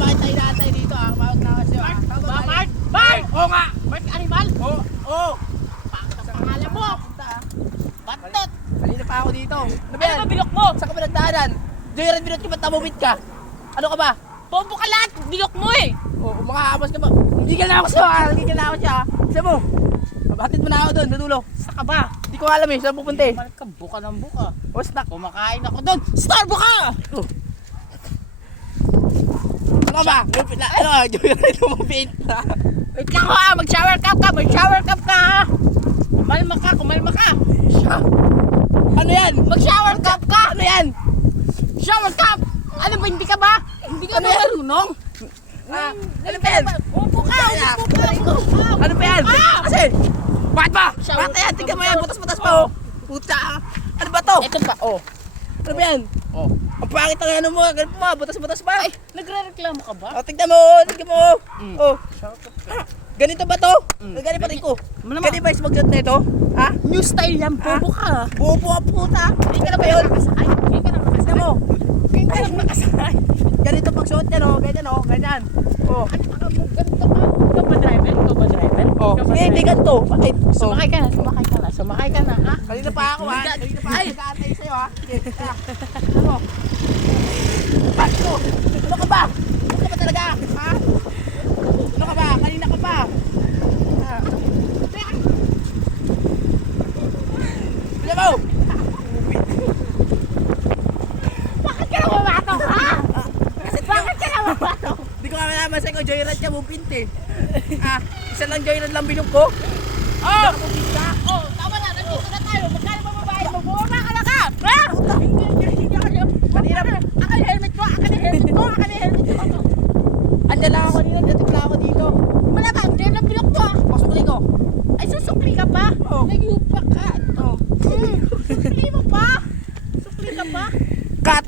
bakit tayo naantay dito ah? Mawag na kasi ah. Bart! Bart! Oo nga! Bart Animal? Oo! Sa pangalan mo! Batot! Kanina pa ako dito. Ano ba Ano yan? ba bilok mo? Saan ka ba nagdaanan? Joyride binot ka ba't namumit ka? Ano ka ba? Bombo ka lahat! Bilok mo eh! Oo, makakabas ka ba? Hindi ka na ako siya ah! Hindi ka na ako siya ah! Isa mo! Mabatid mo na ako doon sa dulo. Saan ka ba? Hindi ko alam eh, saan pupunta eh. Balik ka, buka ng buka. O, snack. Kumakain ako doon. Starbucks ka! Ano ka ba? Ano ka? Joyride lumupit na. Wait lang ho ah! Mag-shower cap ka! Mag-shower cap ka ha! Kumalma ka! Kumalma ka! Ano yan? Mag-shower cap ka! Ano yan? Shower cap! Ano ba? Hindi ka ba? Hindi ka Ano ba yan? marunong? Ano ba yan? Upo ka! Upo ka! Upo ka! Ano ba yan? Kasi, bakit ba? Shower Bakit yan? cap, Tingnan mo shower yan, cap. butas-butas pa oh. Puta. Ano ba to? Ito pa, oh. Ano ba yan? Oh. Ang pangit ang ano mo, ganun mo, butas-butas pa. Ay, nagre-reklamo ka ba? Oh, tingnan mo, tingnan mo. Oh, Shower cap ka. ganito ba to? Ganito pa rin ko. Naman. Ganito ba yung sumagot na ito? Ha? New style yan, bobo ka. Buo ang puta. Hindi ka na ba yun? Ay, hindi ka na makasakay. Tingnan mo. Hindi ka na makasakay. Ganito pagsuot yan oh, ganyan oh, ganyan. Oh. Ano ka mo? Ganito ka? Ikaw ba driver? Ikaw ba driver? Oh, Ikaw ba hindi, hindi driver? ganito. Bakit? Oh. Sumakay ka na, sumakay ka na, sumakay ka na, ha? Kanina pa ako ha. Kanina pa ako nag-aantay sa'yo ha. Sige, tara. Ano? Bakit ko? Ano ka ba? Ano ka ba talaga? Ha? Ano ka ba? Kanina ka pa. Ah. Bila mo! Bakit ka na bumatok, ha? Bakit ka na bumatok? Hindi ko kakalaman sa'yo, joyride ka, bupint eh. Ah, isa lang joyride lang binok ko. Oh! Oh, tama na, nandito na tayo. Magkano ba babae mo? Bumaba ka na ka! Ha? Hindi ako yun. Kanina, Akin yung helmet ko, akin yung helmet ko, akin yung helmet ko. andyan lang ako kanina, dating lang ako dito. Wala ba? Hindi na bilok ko. Pasukli ko. Ay, susukli ka pa? Oo. Nag-yupa ka. Oh. Susukli mo pa? Sukli ka pa? Cut!